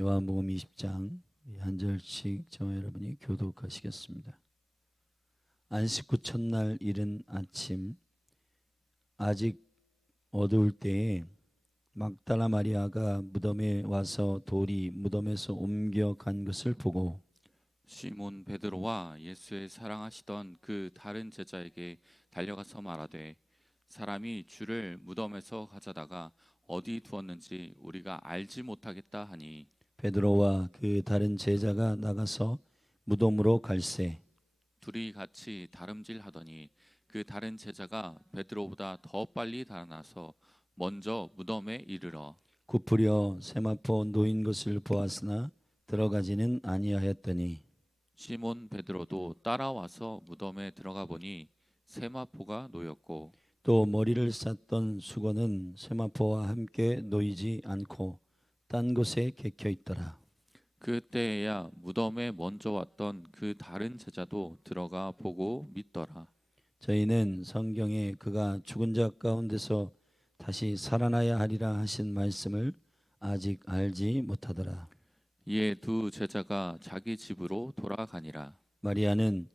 요한복음 20장 한 절씩 저와 여러분이 교독하시겠습니다. 안식 후 첫날 이른 아침 아직 어두울 때에 막달라 마리아가 무덤에 와서 돌이 무덤에서 옮겨간 것을 보고 시몬 베드로와 예수의 사랑하시던 그 다른 제자에게 달려가서 말하되 사람이 주를 무덤에서 가져다가 어디 두었는지 우리가 알지 못하겠다 하니 베드로와 그 다른 제자가 나가서 무덤으로 갈새 둘이 같이 다름질하더니 그 다른 제자가 베드로보다 더 빨리 달아나서 먼저 무덤에 이르러 굽으려 세마포 놓인 것을 보았으나 들어가지는 아니하였더니 시몬 베드로도 따라와서 무덤에 들어가 보니 세마포가 놓였고 또 머리를 쌌던 수건은 세마포와 함께 놓이지 않고 딴 곳에 개켜 있더라. 그때야 무덤에 먼저 왔던 그 다른 제자도 들어가 보고 믿더라. 저희는 성경에 그가 죽은 자 가운데서 다시 살아나야 하리라 하신 말씀을 아직 알지 못하더라. 이에 두 제자가 자기 집으로 돌아가니라. 마리아는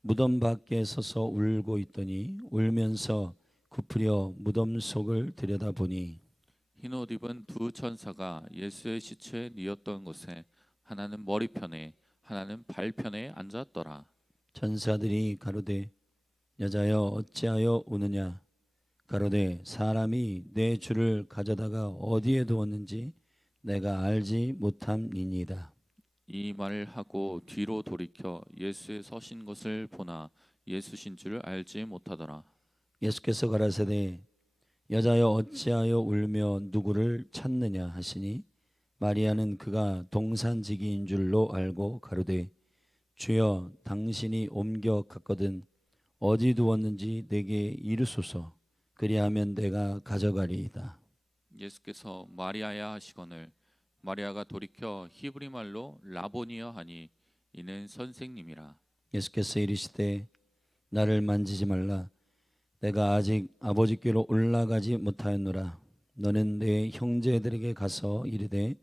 무덤 밖에 서서 울고 있더니 울면서 굽으려 무덤 속을 들여다보니 흰옷 입은 두 천사가 예수의 시체에 뉘었던 곳에 하나는 머리편에 하나는 발편에 앉았더라. 천사들이 가로되 여자여 어찌하여 우느냐 가로되 사람이 내 주를 가져다가 어디에 두었는지 내가 알지 못함이니이다. 이 말을 하고 뒤로 돌이켜 예수의 서신 것을 보나 예수신 줄을 알지 못하더라. 예수께서 가라사대 여자여 어찌하여 울며 누구를 찾느냐 하시니 마리아는 그가 동산지기인 줄로 알고 가로되 주여 당신이 옮겨 갔거든 어디 두었는지 내게 이르소서 그리하면 내가 가져가리이다. 예수께서 마리아야 하시거늘 마리아가 돌이켜 히브리 말로 라보니여 하니 이는 선생님이라. 예수께서 이르시되 나를 만지지 말라 내가 아직 아버지께로 올라가지 못하였노라. 너는 내 형제들에게 가서 이르되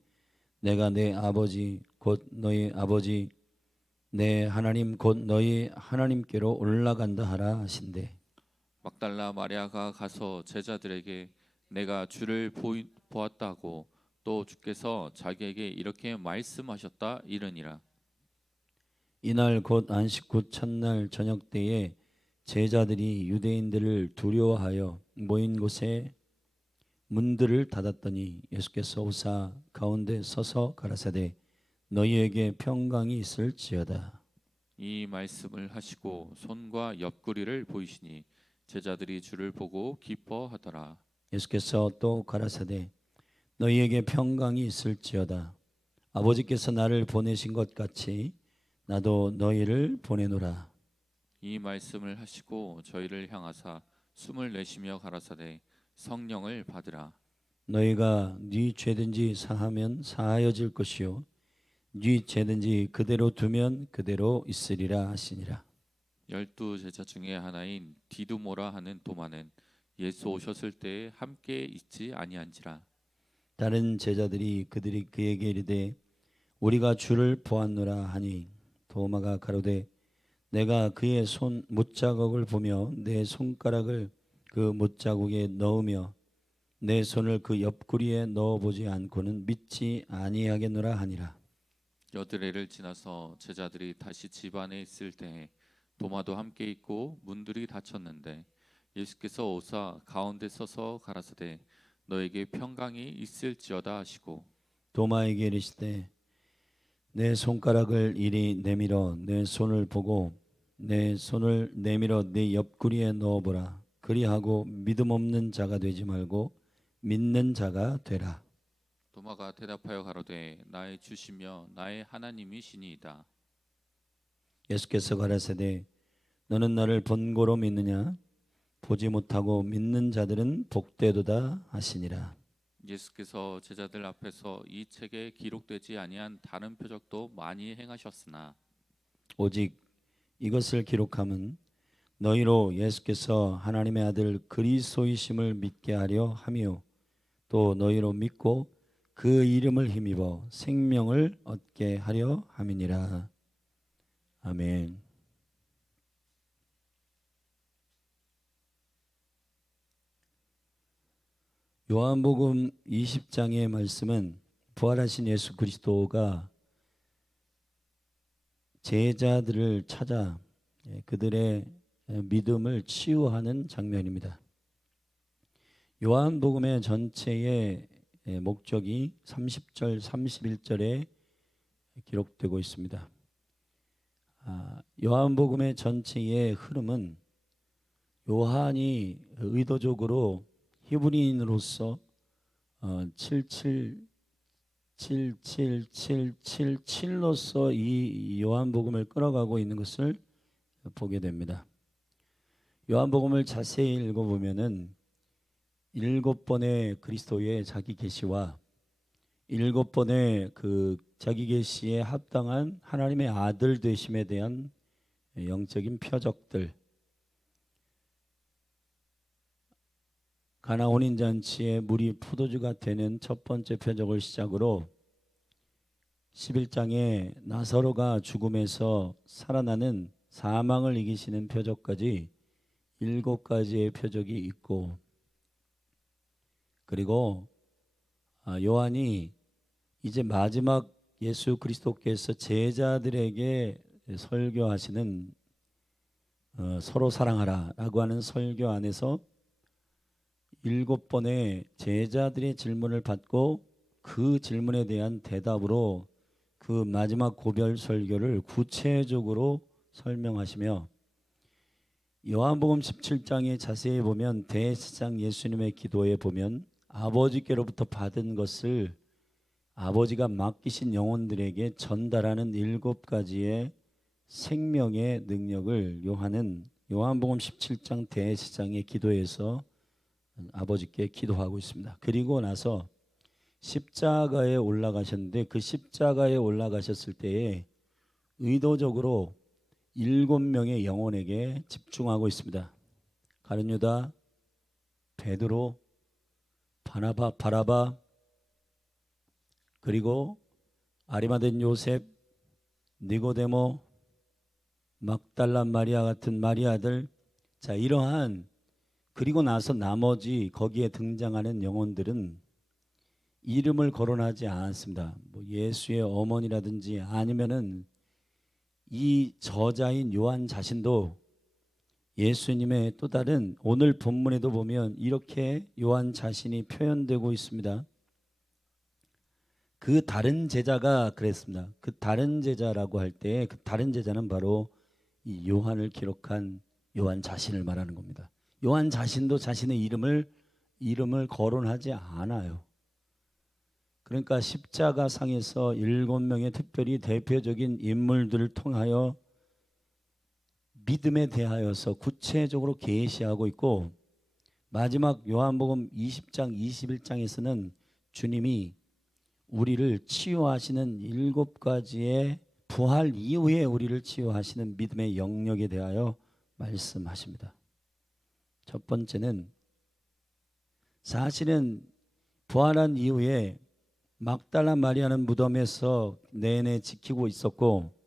내가 내 아버지 곧 너희 아버지 내 하나님 곧 너희 하나님께로 올라간다 하라 하신대. 막달라 마리아가 가서 제자들에게 내가 주를 보았다고 또 주께서 자기에게 이렇게 말씀하셨다 이르니라. 이날 곧 안식 후 첫날 저녁 때에 제자들이 유대인들을 두려워하여 모인 곳에 문들을 닫았더니 예수께서 오사 가운데 서서 가라사대 너희에게 평강이 있을지어다. 이 말씀을 하시고 손과 옆구리를 보이시니 제자들이 주를 보고 기뻐하더라. 예수께서 또 가라사대 너희에게 평강이 있을지어다. 아버지께서 나를 보내신 것 같이 나도 너희를 보내노라. 이 말씀을 하시고 저희를 향하사 숨을 내쉬며 가라사대 성령을 받으라. 너희가 네 죄든지 사하면 사하여질 것이요 네 죄든지 그대로 두면 그대로 있으리라 하시니라. 12 제자 중에 하나인 디두모라 하는 도마는 예수 오셨을 때에 함께 있지 아니한지라. 다른 제자들이 그들이 그에게 이르되 우리가 주를 보았노라 하니 도마가 가로되 내가 그의 손 못자국을 보며 내 손가락을 그 못자국에 넣으며 내 손을 그 옆구리에 넣어보지 않고는 믿지 아니하겠노라 하니라. 여드레를 지나서 제자들이 다시 집 안에 있을 때에 도마도 함께 있고 문들이 닫혔는데 예수께서 오사 가운데 서서 가라사대 너에게 평강이 있을지어다 하시고 도마에게 이르시되 내 손가락을 이리 내밀어 내 손을 보고 내 손을 내밀어 내 옆구리에 넣어보라. 그리하고 믿음 없는 자가 되지 말고 믿는 자가 되라. 도마가 대답하여 가로되 나의 주시며 나의 하나님이시니이다. 예수께서 가라사대 너는 나를 본고로 믿느냐 보지 못하고 믿는 자들은 복되도다 하시니라. 예수께서 제자들 앞에서 이 책에 기록되지 아니한 다른 표적도 많이 행하셨으나 오직 이것을 기록함은 너희로 예수께서 하나님의 아들 그리스도이심을 믿게 하려 함이요 또 너희로 믿고 그 이름을 힘입어 생명을 얻게 하려 함이니라. 아멘. 요한복음 20장의 말씀은 부활하신 예수 그리스도가 제자들을 찾아 그들의 믿음을 치유하는 장면입니다. 요한복음의 전체의 목적이 30절, 31절에 기록되고 있습니다. 요한복음의 전체의 흐름은 요한이 의도적으로 히브리인으로서 7777777로서 이 요한복음을 끌어가고 있는 것을 보게 됩니다. 요한복음을 자세히 읽어보면은 7번의 그리스도의 자기 계시와 7번의 그 자기 계시에 합당한 하나님의 아들 되심에 대한 영적인 표적들, 가나 혼인잔치에 물이 포도주가 되는 첫 번째 표적을 시작으로 11장에 나사로가 죽음에서 살아나는 사망을 이기시는 표적까지 7가지의 표적이 있고, 그리고 요한이 이제 마지막 예수 그리스도께서 제자들에게 설교하시는 서로 사랑하라 라고 하는 설교 안에서 7번의 제자들의 질문을 받고 그 질문에 대한 대답으로 그 마지막 고별 설교를 구체적으로 설명하시며, 요한복음 17장에 자세히 보면 대제사장 예수님의 기도에 보면 아버지께로부터 받은 것을 아버지가 맡기신 영혼들에게 전달하는 7가지의 생명의 능력을 요한은 요한복음 17장 대제사장의 기도에서 아버지께 기도하고 있습니다. 그리고 나서 십자가에 올라가셨는데 그 십자가에 올라가셨을 때에 의도적으로 7명의 영혼에게 집중하고 있습니다. 가룟 유다, 베드로, 바라바, 그리고 아리마된 요셉, 니고데모, 막달라 마리아 같은 마리아들. 자, 이러한, 그리고 나서 나머지 거기에 등장하는 영혼들은 이름을 거론하지 않았습니다. 뭐 예수의 어머니라든지 아니면은 이 저자인 요한 자신도 예수님의 또 다른, 오늘 본문에도 보면 이렇게 요한 자신이 표현되고 있습니다. 그 다른 제자가 그랬습니다. 그 다른 제자라고 할 때 그 다른 제자는 바로 이 요한을 기록한 요한 자신을 말하는 겁니다. 요한 자신도 자신의 이름을 거론하지 않아요. 그러니까 십자가 상에서 7명의 특별히 대표적인 인물들을 통하여 믿음에 대하여서 구체적으로 계시하고 있고, 마지막 요한복음 20장 21장에서는 주님이 우리를 치유하시는 7가지의 부활 이후에 우리를 치유하시는 믿음의 영역에 대하여 말씀하십니다. 첫 번째는 사실은 부활한 이후에 막달라 마리아는 무덤에서 내내 지키고 있었고,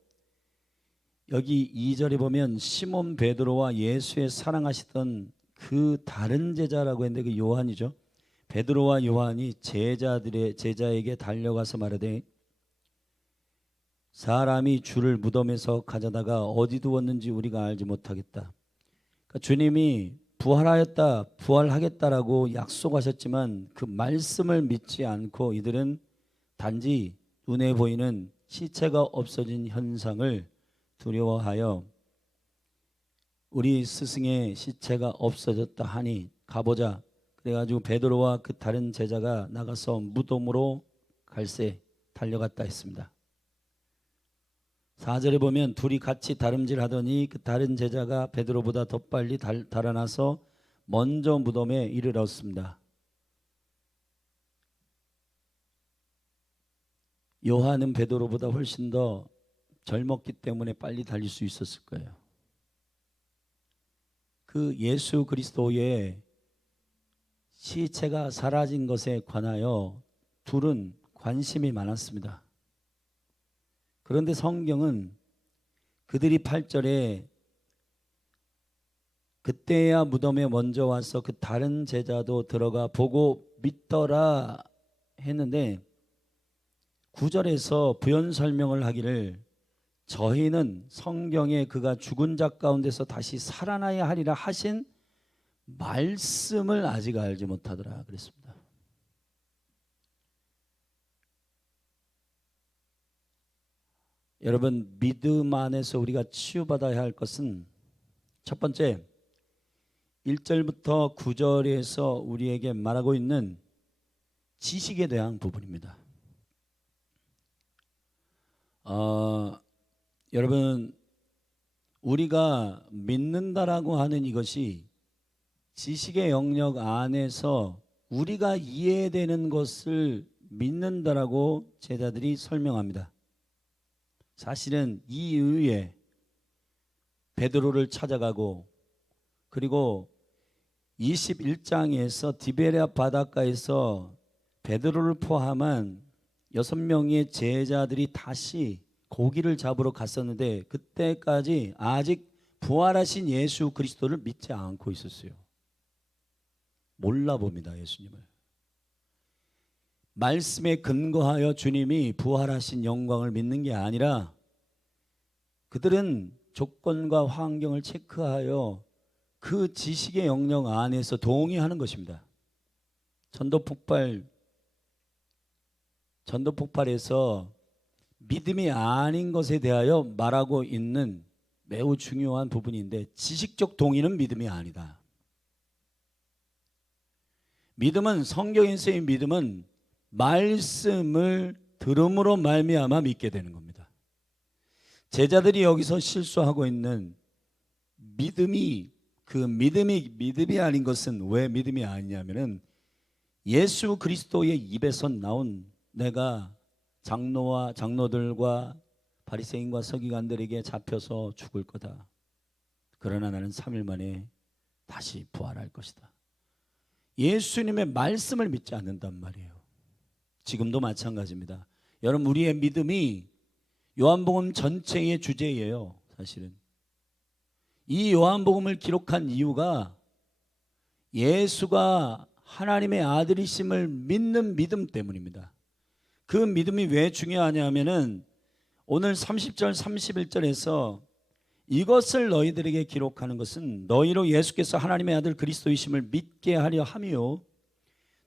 여기 2절에 보면 시몬 베드로와 예수의 사랑하시던 그 다른 제자라고 했는데 그 요한이죠. 베드로와 요한이 제자에게 달려가서 말하되 사람이 주를 무덤에서 가져다가 어디 두었는지 우리가 알지 못하겠다. 그러니까 주님이 부활하겠다라고 약속하셨지만 그 말씀을 믿지 않고 이들은 단지 눈에 보이는 시체가 없어진 현상을 두려워하여 우리 스승의 시체가 없어졌다 하니 가보자. 그래가지고 베드로와 그 다른 제자가 나가서 무덤으로 갈새 달려갔다 했습니다. 4절에 보면 둘이 같이 다름질하더니 그 다른 제자가 베드로보다 더 빨리 달아나서 먼저 무덤에 이르렀습니다. 요한은 베드로보다 훨씬 더 젊었기 때문에 빨리 달릴 수 있었을 거예요. 그 예수 그리스도의 시체가 사라진 것에 관하여 둘은 관심이 많았습니다. 그런데 성경은 그들이 8절에 그때야 무덤에 먼저 와서 그 다른 제자도 들어가 보고 믿더라 했는데 9절에서 부연 설명을 하기를 저희는 성경에 그가 죽은 자 가운데서 다시 살아나야 하리라 하신 말씀을 아직 알지 못하더라 그랬습니다. 여러분, 믿음 안에서 우리가 치유받아야 할 것은 첫 번째 1절부터 9절에서 우리에게 말하고 있는 지식에 대한 부분입니다. 여러분, 우리가 믿는다라고 하는 이것이 지식의 영역 안에서 우리가 이해되는 것을 믿는다라고 제자들이 설명합니다. 사실은 이 이후에 베드로를 찾아가고 그리고 21장에서 디베랴 바닷가에서 베드로를 포함한 6명의 제자들이 다시 고기를 잡으러 갔었는데 그때까지 아직 부활하신 예수 그리스도를 믿지 않고 있었어요. 몰라봅니다, 예수님을. 말씀에 근거하여 주님이 부활하신 영광을 믿는 게 아니라 그들은 조건과 환경을 체크하여 그 지식의 영역 안에서 동의하는 것입니다. 전도폭발에서 믿음이 아닌 것에 대하여 말하고 있는 매우 중요한 부분인데 지식적 동의는 믿음이 아니다. 믿음은 성경에 쓰인 믿음은 말씀을 들음으로 말미암아 믿게 되는 겁니다. 제자들이 여기서 실수하고 있는 믿음이 아닌 것은 왜 믿음이 아니냐면은 예수 그리스도의 입에서 나온 내가 장로들과 바리새인과 서기관들에게 잡혀서 죽을 거다. 그러나 나는 3일 만에 다시 부활할 것이다. 예수님의 말씀을 믿지 않는단 말이에요. 지금도 마찬가지입니다. 여러분, 우리의 믿음이 요한복음 전체의 주제예요. 사실은 이 요한복음을 기록한 이유가 예수가 하나님의 아들이심을 믿는 믿음 때문입니다. 그 믿음이 왜 중요하냐면은 오늘 30절 31절에서 이것을 너희들에게 기록하는 것은 너희로 예수께서 하나님의 아들 그리스도이심을 믿게 하려 함이요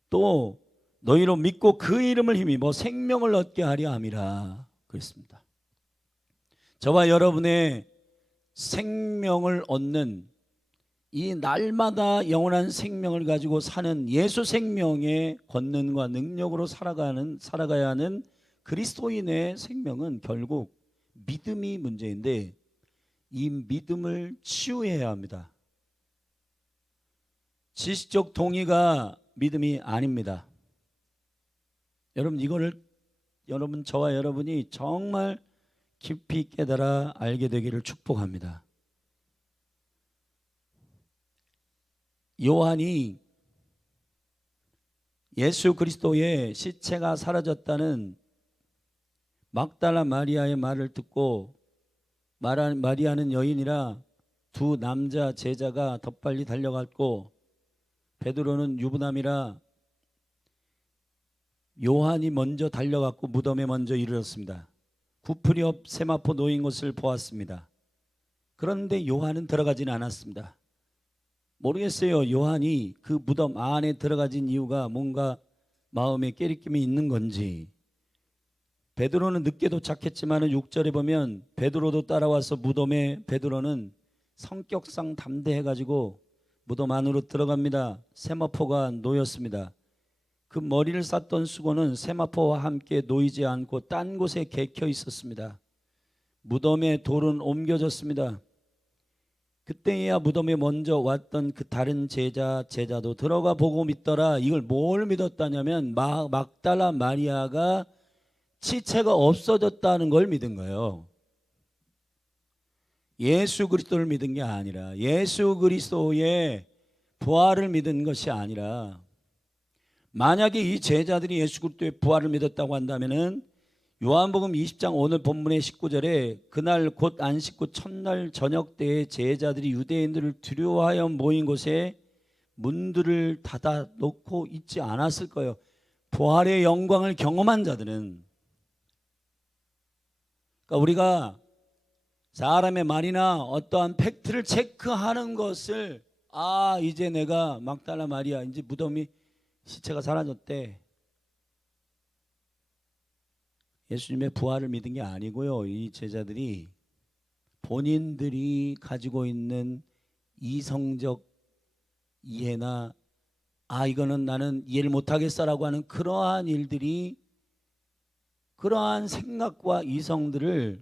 또 너희로 믿고 그 이름을 힘입어 생명을 얻게 하려 함이라 그랬습니다. 저와 여러분의 생명을 얻는 이 날마다 영원한 생명을 가지고 사는 예수 생명의 권능과 능력으로 살아가야 하는 그리스도인의 생명은 결국 믿음이 문제인데 이 믿음을 치유해야 합니다. 지식적 동의가 믿음이 아닙니다. 여러분 저와 여러분이 정말 깊이 깨달아 알게 되기를 축복합니다. 요한이 예수 그리스도의 시체가 사라졌다는 막달라 마리아의 말을 듣고 마리아는 여인이라 두 남자 제자가 더 빨리 달려갔고 베드로는 유부남이라 요한이 먼저 달려갔고 무덤에 먼저 이르렀습니다. 구풀이 없 세마포 놓인 것을 보았습니다. 그런데 요한은 들어가지는 않았습니다. 모르겠어요. 요한이 그 무덤 안에 들어가진 이유가 뭔가 마음에 깨리낌이 있는 건지. 베드로는 늦게 도착했지만 6절에 보면 베드로도 따라와서 무덤에 베드로는 성격상 담대해가지고 무덤 안으로 들어갑니다. 세마포가 놓였습니다. 그 머리를 쌌던 수건은 세마포와 함께 놓이지 않고 딴 곳에 개켜 있었습니다. 무덤의 돌은 옮겨졌습니다. 그때야 무덤에 먼저 왔던 그 다른 제자도 들어가 보고 믿더라. 이걸 뭘 믿었다냐면 막달라 마리아가 시체가 없어졌다는 걸 믿은 거예요. 예수 그리스도를 믿은 게 아니라 예수 그리스도의 부활을 믿은 것이 아니라 만약에 이 제자들이 예수 그리스도의 부활을 믿었다고 한다면은 요한복음 20장 오늘 본문의 19절에 그날 곧 안식 후 첫날 저녁 때에 제자들이 유대인들을 두려워하여 모인 곳에 문들을 닫아 놓고 있지 않았을 거예요. 부활의 영광을 경험한 자들은. 그러니까 우리가 사람의 말이나 어떠한 팩트를 체크하는 것을 이제 내가 막달라 마리아 이제 무덤이 시체가 사라졌대. 예수님의 부활을 믿은 게 아니고요. 이 제자들이 본인들이 가지고 있는 이성적 이해나 이거는 나는 이해를 못하겠어라고 하는 그러한 일들이, 그러한 생각과 이성들을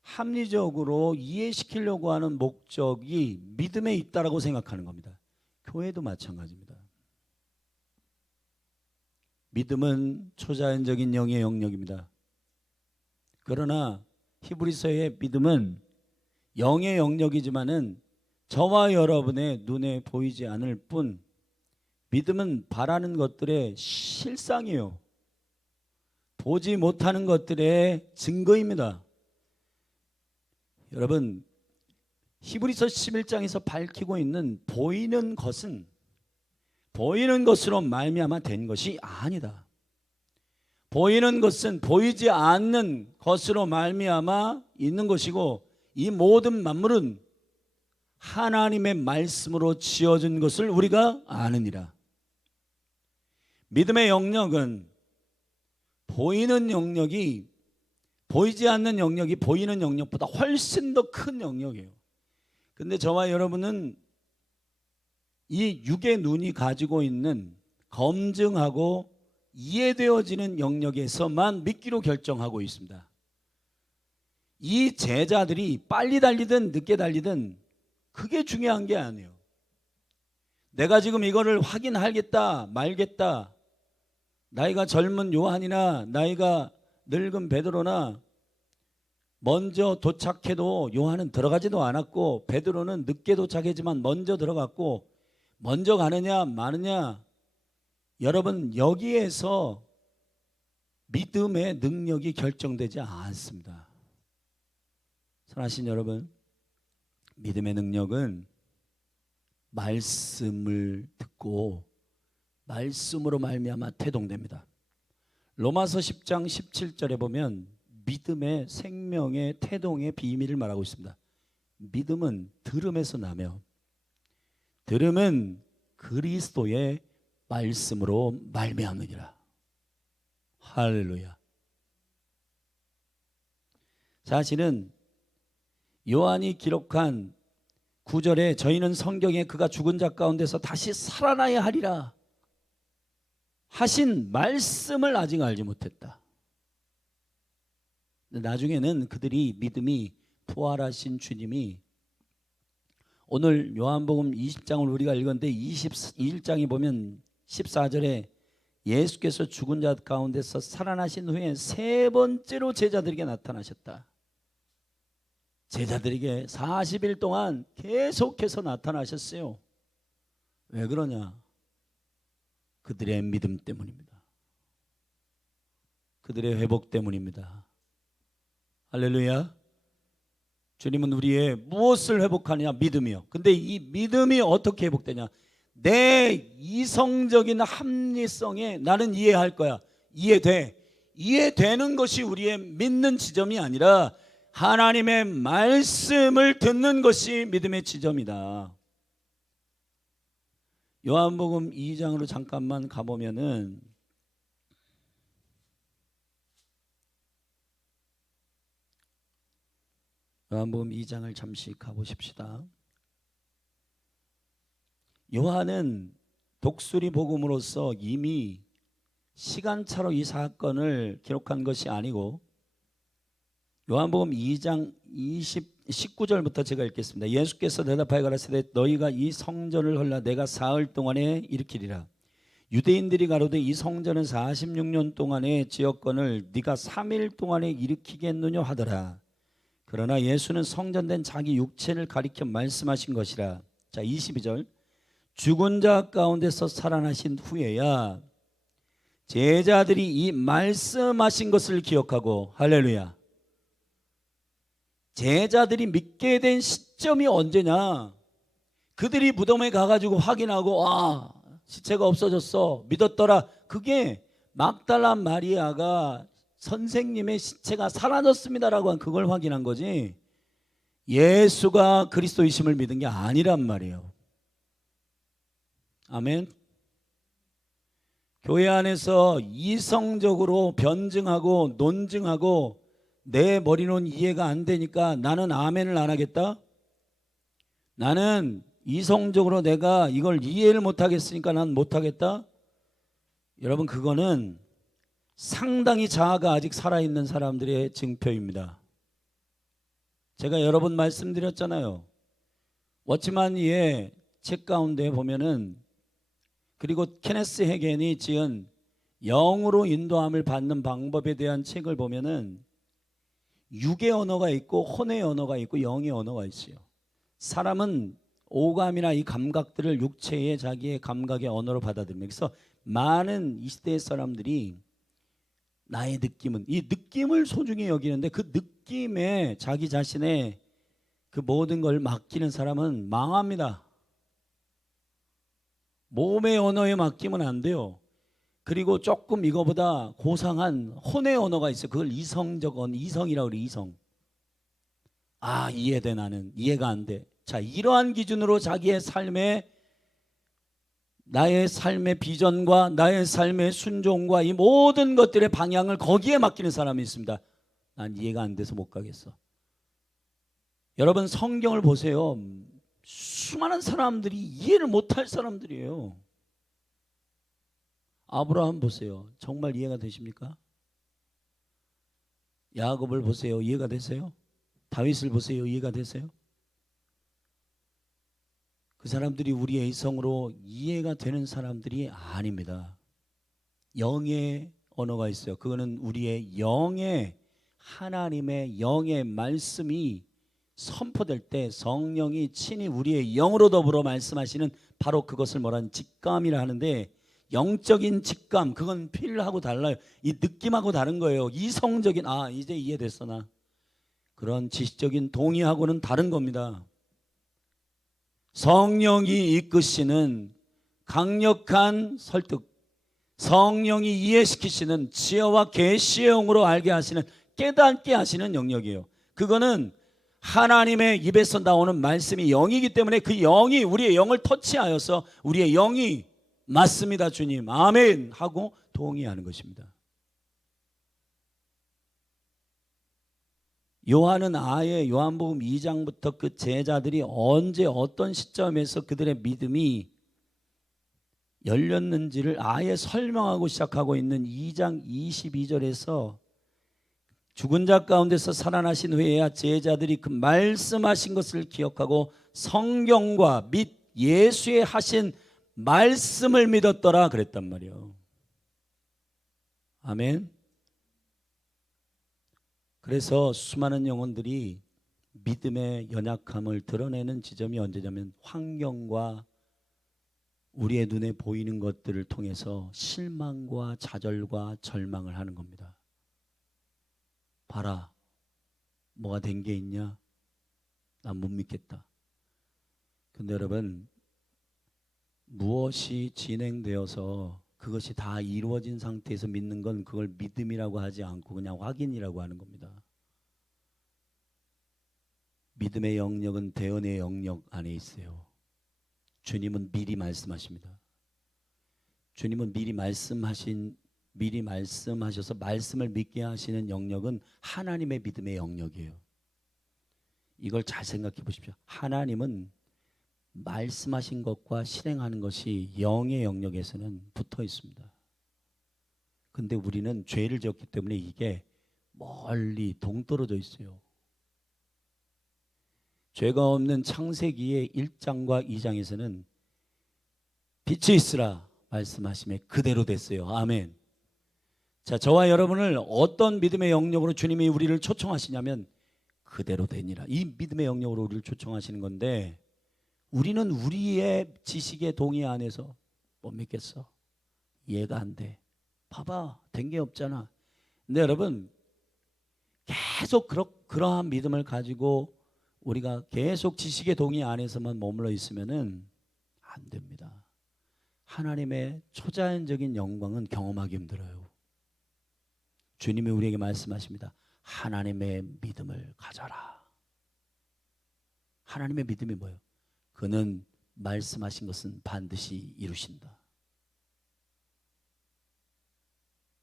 합리적으로 이해시키려고 하는 목적이 믿음에 있다라고 생각하는 겁니다. 교회도 마찬가지입니다. 믿음은 초자연적인 영의 영역입니다. 그러나 히브리서의 믿음은 영의 영역이지만은 저와 여러분의 눈에 보이지 않을 뿐, 믿음은 바라는 것들의 실상이에요. 보지 못하는 것들의 증거입니다. 여러분, 히브리서 11장에서 밝히고 있는 보이는 것은 보이는 것으로 말미암아 된 것이 아니다. 보이는 것은 보이지 않는 것으로 말미암아 있는 것이고, 이 모든 만물은 하나님의 말씀으로 지어진 것을 우리가 아느니라. 믿음의 영역은 보이는 영역이, 보이지 않는 영역이 보이는 영역보다 훨씬 더 큰 영역이에요. 근데 저와 여러분은 이 육의 눈이 가지고 있는 검증하고 이해되어지는 영역에서만 믿기로 결정하고 있습니다. 이 제자들이 빨리 달리든 늦게 달리든 그게 중요한 게 아니에요. 내가 지금 이거를 확인하겠다 말겠다, 나이가 젊은 요한이나 나이가 늙은 베드로나 먼저 도착해도 요한은 들어가지도 않았고 베드로는 늦게 도착했지만 먼저 들어갔고, 먼저 가느냐 마느냐, 여러분 여기에서 믿음의 능력이 결정되지 않습니다. 사랑하신 여러분, 믿음의 능력은 말씀을 듣고 말씀으로 말미암아 태동됩니다. 로마서 10장 17절에 보면 믿음의 생명의 태동의 비밀을 말하고 있습니다. 믿음은 들음에서 나며 들음은 그리스도의 말씀으로 말미암느니라. 할렐루야. 사실은 요한이 기록한 9절에 저희는 성경에 그가 죽은 자 가운데서 다시 살아나야 하리라 하신 말씀을 아직 알지 못했다. 나중에는 그들이 믿음이 부활하신 주님이, 오늘 요한복음 20장을 우리가 읽었는데 21장에 보면 14절에 예수께서 죽은 자 가운데서 살아나신 후에 세 번째로 제자들에게 나타나셨다. 제자들에게 40일 동안 계속해서 나타나셨어요. 왜 그러냐? 그들의 믿음 때문입니다. 그들의 회복 때문입니다. 할렐루야. 주님은 우리의 무엇을 회복하느냐? 믿음이요. 근데 이 믿음이 어떻게 회복되냐? 내 이성적인 합리성에 나는 이해할 거야. 이해되는 것이 우리의 믿는 지점이 아니라 하나님의 말씀을 듣는 것이 믿음의 지점이다. 요한복음 2장으로 잠깐만 가보면은 요한복음 2장을 잠시 가보십시다. 요한은 독수리 복음으로서 이미 시간차로 이 사건을 기록한 것이 아니고, 요한복음 2장 19절부터 제가 읽겠습니다. 예수께서 대답하여 가라사대 너희가 이 성전을 헐라 내가 사흘 동안에 일으키리라. 유대인들이 가로되 이 성전은 46년 동안의 지역권을 네가 3일 동안에 일으키겠느냐 하더라. 그러나 예수는 성전된 자기 육체를 가리켜 말씀하신 것이라. 자, 22절. 죽은 자 가운데서 살아나신 후에야 제자들이 이 말씀하신 것을 기억하고, 할렐루야, 제자들이 믿게 된 시점이 언제냐? 그들이 무덤에 가가지고 확인하고 시체가 없어졌어, 믿었더라. 그게 막달라 마리아가 선생님의 시체가 사라졌습니다라고 한 그걸 확인한 거지, 예수가 그리스도이심을 믿은 게 아니란 말이에요. 아멘. 교회 안에서 이성적으로 변증하고 논증하고 내 머리는 이해가 안 되니까 나는 아멘을 안 하겠다, 나는 이성적으로 내가 이걸 이해를 못 하겠으니까 난 못 하겠다. 여러분, 그거는 상당히 자아가 아직 살아있는 사람들의 증표입니다. 제가 여러 번 말씀드렸잖아요. 워치만이의 책 가운데 보면은, 그리고 케네스 해겐이 지은 영으로 인도함을 받는 방법에 대한 책을 보면은 육의 언어가 있고 혼의 언어가 있고 영의 언어가 있어요. 사람은 오감이나 이 감각들을 육체의 자기의 감각의 언어로 받아들입니다. 그래서 많은 이 시대의 사람들이 나의 느낌은, 이 느낌을 소중히 여기는데 그 느낌에 자기 자신의 그 모든 걸 맡기는 사람은 망합니다. 몸의 언어에 맡기면 안 돼요. 그리고 조금 이거보다 고상한 혼의 언어가 있어요. 그걸 이성적 언어, 이성이라고 그래. 이성. 이해돼, 나는 이해가 안 돼. 자, 이러한 기준으로 자기의 삶에, 나의 삶의 비전과 나의 삶의 순종과 이 모든 것들의 방향을 거기에 맡기는 사람이 있습니다. 난 이해가 안 돼서 못 가겠어. 여러분, 성경을 보세요. 수많은 사람들이 이해를 못할 사람들이에요. 아브라함 보세요. 정말 이해가 되십니까? 야곱을 보세요. 이해가 되세요? 다윗을 보세요. 이해가 되세요? 그 사람들이 우리의 이성으로 이해가 되는 사람들이 아닙니다. 영의 언어가 있어요. 그거는 우리의 영의, 하나님의 영의 말씀이 선포될 때 성령이 친히 우리의 영으로 더불어 말씀하시는, 바로 그것을 뭐라는 직감이라 하는데, 영적인 직감, 그건 필하고 달라요. 이 느낌하고 다른 거예요. 이성적인, 이제 이해됐어 나, 그런 지식적인 동의하고는 다른 겁니다. 성령이 이끄시는 강력한 설득, 성령이 이해시키시는 지혜와 계시의 영으로 알게 하시는, 깨닫게 하시는 영역이에요. 그거는 하나님의 입에서 나오는 말씀이 영이기 때문에 그 영이 우리의 영을 터치하여서 우리의 영이 맞습니다 주님, 아멘 하고 동의하는 것입니다. 요한은 아예 요한복음 2장부터 그 제자들이 언제 어떤 시점에서 그들의 믿음이 열렸는지를 아예 설명하고 시작하고 있는 2장 22절에서 죽은 자 가운데서 살아나신 후에야 제자들이 그 말씀하신 것을 기억하고 성경과 및 예수의 하신 말씀을 믿었더라 그랬단 말이에요. 아멘. 그래서 수많은 영혼들이 믿음의 연약함을 드러내는 지점이 언제냐면, 환경과 우리의 눈에 보이는 것들을 통해서 실망과 좌절과 절망을 하는 겁니다. 봐라, 뭐가 된 게 있냐? 난 못 믿겠다. 근데 여러분, 무엇이 진행되어서 그것이 다 이루어진 상태에서 믿는 건 그걸 믿음이라고 하지 않고 그냥 확인이라고 하는 겁니다. 믿음의 영역은 대언의 영역 안에 있어요. 주님은 미리 말씀하십니다. 주님은 미리 말씀하셔서 말씀을 믿게 하시는 영역은 하나님의 믿음의 영역이에요. 이걸 잘 생각해 보십시오. 하나님은 말씀하신 것과 실행하는 것이 영의 영역에서는 붙어 있습니다. 근데 우리는 죄를 지었기 때문에 이게 멀리 동떨어져 있어요. 죄가 없는 창세기의 1장과 2장에서는 빛이 있으라 말씀하심에 그대로 됐어요. 아멘. 자, 저와 여러분을 어떤 믿음의 영역으로 주님이 우리를 초청하시냐면 그대로 되니라, 이 믿음의 영역으로 우리를 초청하시는 건데, 우리는 우리의 지식의 동의 안에서 못 믿겠어, 이해가 안 돼, 봐봐, 된 게 없잖아. 근데 여러분, 계속 그러한 믿음을 가지고 우리가 계속 지식의 동의 안에서만 머물러 있으면은 안 됩니다. 하나님의 초자연적인 영광은 경험하기 힘들어요. 주님이 우리에게 말씀하십니다. 하나님의 믿음을 가져라. 하나님의 믿음이 뭐예요? 그는 말씀하신 것은 반드시 이루신다.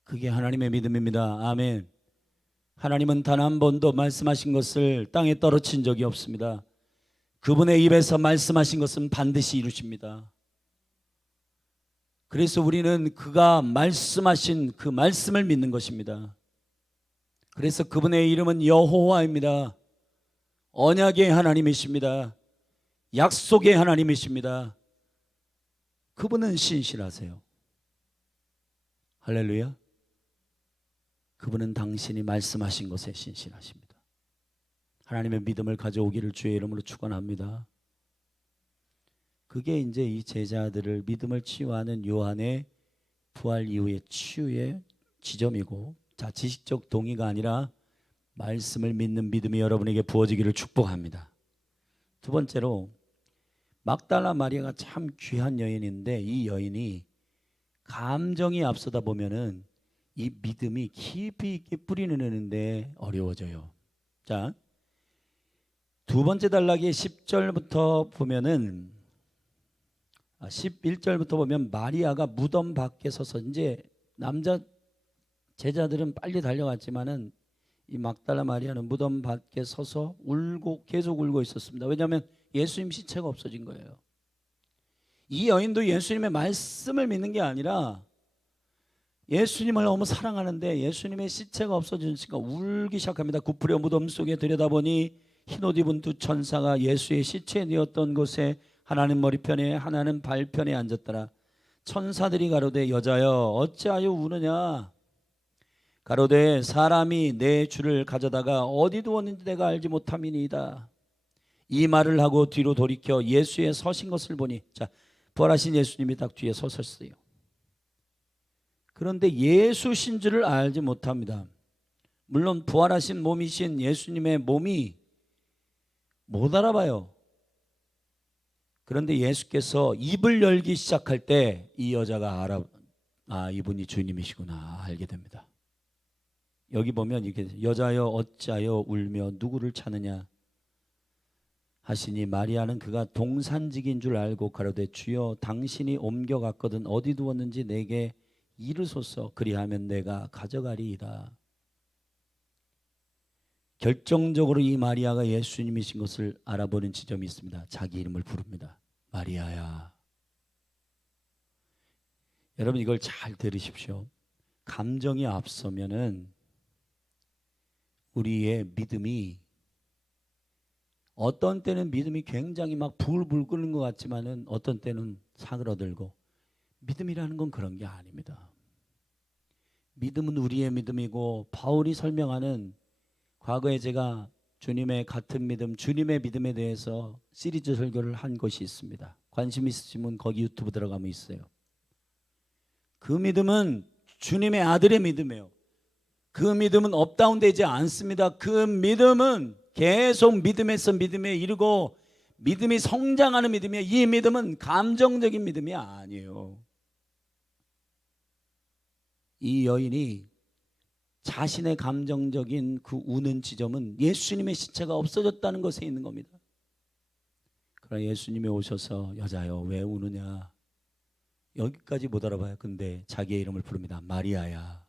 그게 하나님의 믿음입니다. 아멘. 하나님은 단 한 번도 말씀하신 것을 땅에 떨어뜨린 적이 없습니다. 그분의 입에서 말씀하신 것은 반드시 이루십니다. 그래서 우리는 그가 말씀하신 그 말씀을 믿는 것입니다. 그래서 그분의 이름은 여호와입니다. 언약의 하나님이십니다. 약속의 하나님이십니다. 그분은 신실하세요. 할렐루야. 그분은 당신이 말씀하신 것에 신실하십니다. 하나님의 믿음을 가져오기를 주의 이름으로 축원합니다. 그게 이제 이 제자들을 믿음을 치유하는 요한의 부활 이후의 치유의 지점이고, 자, 지식적 동의가 아니라 말씀을 믿는 믿음이 여러분에게 부어지기를 축복합니다. 두 번째로 막달라 마리아가 참 귀한 여인인데, 이 여인이 감정이 앞서다 보면은 이 믿음이 깊이 있게 뿌리내리는데 어려워져요. 자, 두 번째 단락의 10절부터 보면은 11절부터 보면 마리아가 무덤 밖에 서서, 이제 남자 제자들은 빨리 달려갔지만은 이 막달라 마리아는 무덤 밖에 서서 울고 계속 울고 있었습니다. 왜냐하면 예수님 시체가 없어진 거예요. 이 여인도 예수님의 말씀을 믿는 게 아니라 예수님을 너무 사랑하는데 예수님의 시체가 없어지니까 울기 시작합니다. 굽으려 무덤 속에 들여다보니 흰옷 입은 두 천사가 예수의 시체에 뉘었던 곳에 하나는 머리편에 하나는 발편에 앉았더라. 천사들이 가로되 여자여 어찌하여 우느냐. 가로되 사람이 내 주를 가져다가 어디 두었는지 내가 알지 못함이니이다. 이 말을 하고 뒤로 돌이켜 예수의 서신 것을 보니, 자, 부활하신 예수님이 딱 뒤에 서셨어요. 그런데 예수신 줄을 알지 못합니다. 물론 부활하신 몸이신 예수님의 몸이 못 알아봐요. 그런데 예수께서 입을 열기 시작할 때 이 여자가 이분이 주님이시구나 알게 됩니다. 여기 보면 이게 여자여 어찌하여 울며 누구를 찾느냐 하시니 마리아는 그가 동산직인 줄 알고 가로되 주여 당신이 옮겨갔거든 어디 두었는지 내게 이르소서 그리하면 내가 가져가리이다. 결정적으로 이 마리아가 예수님이신 것을 알아보는 지점이 있습니다. 자기 이름을 부릅니다. 마리아야. 여러분 이걸 잘 들으십시오. 감정이 앞서면은 우리의 믿음이, 어떤 때는 믿음이 굉장히 막 불불 끓는 것 같지만은 어떤 때는 사그러들고, 믿음이라는 건 그런 게 아닙니다. 믿음은 우리의 믿음이고, 바울이 설명하는, 과거에 제가 주님의 같은 믿음, 주님의 믿음에 대해서 시리즈 설교를 한 것이 있습니다. 관심 있으시면 거기 유튜브 들어가면 있어요. 그 믿음은 주님의 아들의 믿음이에요. 그 믿음은 업다운되지 않습니다. 그 믿음은 계속 믿음에서 믿음에 이르고 믿음이 성장하는 믿음이에요. 이 믿음은 감정적인 믿음이 아니에요. 이 여인이 자신의 감정적인 그 우는 지점은 예수님의 시체가 없어졌다는 것에 있는 겁니다. 그러나 예수님이 오셔서 여자여 왜 우느냐, 여기까지 못 알아봐요. 근데 자기의 이름을 부릅니다. 마리아야.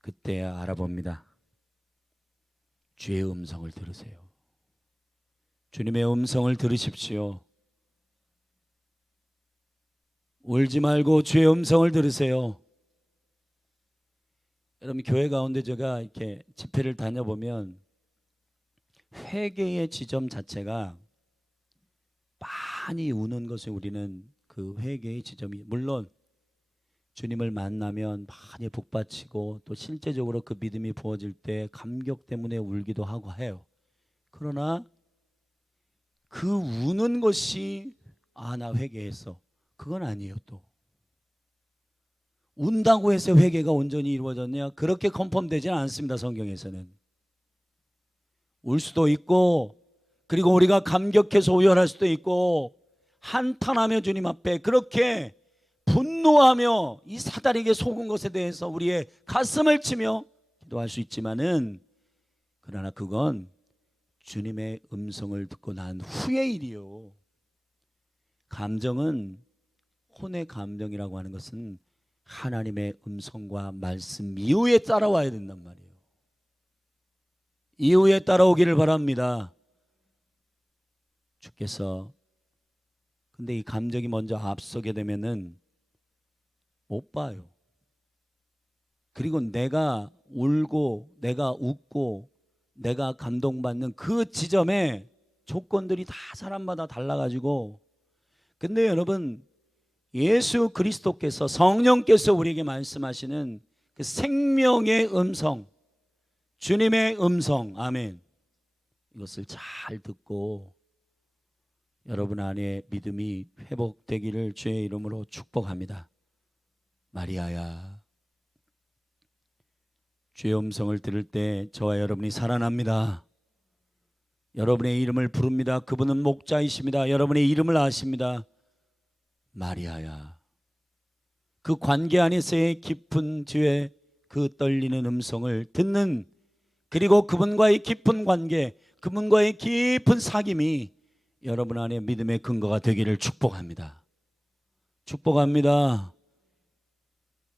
그때야 알아봅니다. 주의 음성을 들으세요. 주님의 음성을 들으십시오. 울지 말고 주의 음성을 들으세요. 여러분 교회 가운데 제가 이렇게 집회를 다녀보면 회개의 지점 자체가 많이 우는 것에 우리는 그 회개의 지점이, 물론 주님을 만나면 많이 복받치고 또 실제적으로 그 믿음이 부어질 때 감격 때문에 울기도 하고 해요. 그러나 그 우는 것이 나 회개했어, 그건 아니에요. 또 운다고 해서 회개가 온전히 이루어졌냐? 그렇게 컨펌되지는 않습니다. 성경에서는. 울 수도 있고, 그리고 우리가 감격해서 오열할 수도 있고, 한탄하며 주님 앞에 그렇게 분노하며 이 사단에게 속은 것에 대해서 우리의 가슴을 치며 기도할 수 있지만은, 그러나 그건 주님의 음성을 듣고 난 후의 일이요. 감정은, 혼의 감정이라고 하는 것은 하나님의 음성과 말씀 이후에 따라와야 된단 말이에요. 이후에 따라오기를 바랍니다. 주께서, 근데 이 감정이 먼저 앞서게 되면은 못 봐요. 그리고 내가 울고 내가 웃고 내가 감동받는 그 지점에 조건들이 다 사람마다 달라가지고, 근데 여러분, 예수 그리스도께서, 성령께서 우리에게 말씀하시는 그 생명의 음성, 주님의 음성, 아멘, 이것을 잘 듣고 여러분 안에 믿음이 회복되기를 주의 이름으로 축복합니다. 마리아야, 주의 음성을 들을 때 저와 여러분이 살아납니다. 여러분의 이름을 부릅니다. 그분은 목자이십니다. 여러분의 이름을 아십니다. 마리아야, 그 관계 안에서의 깊은 주의 그 떨리는 음성을 듣는, 그리고 그분과의 깊은 관계, 그분과의 깊은 사귐이 여러분 안에 믿음의 근거가 되기를 축복합니다. 축복합니다.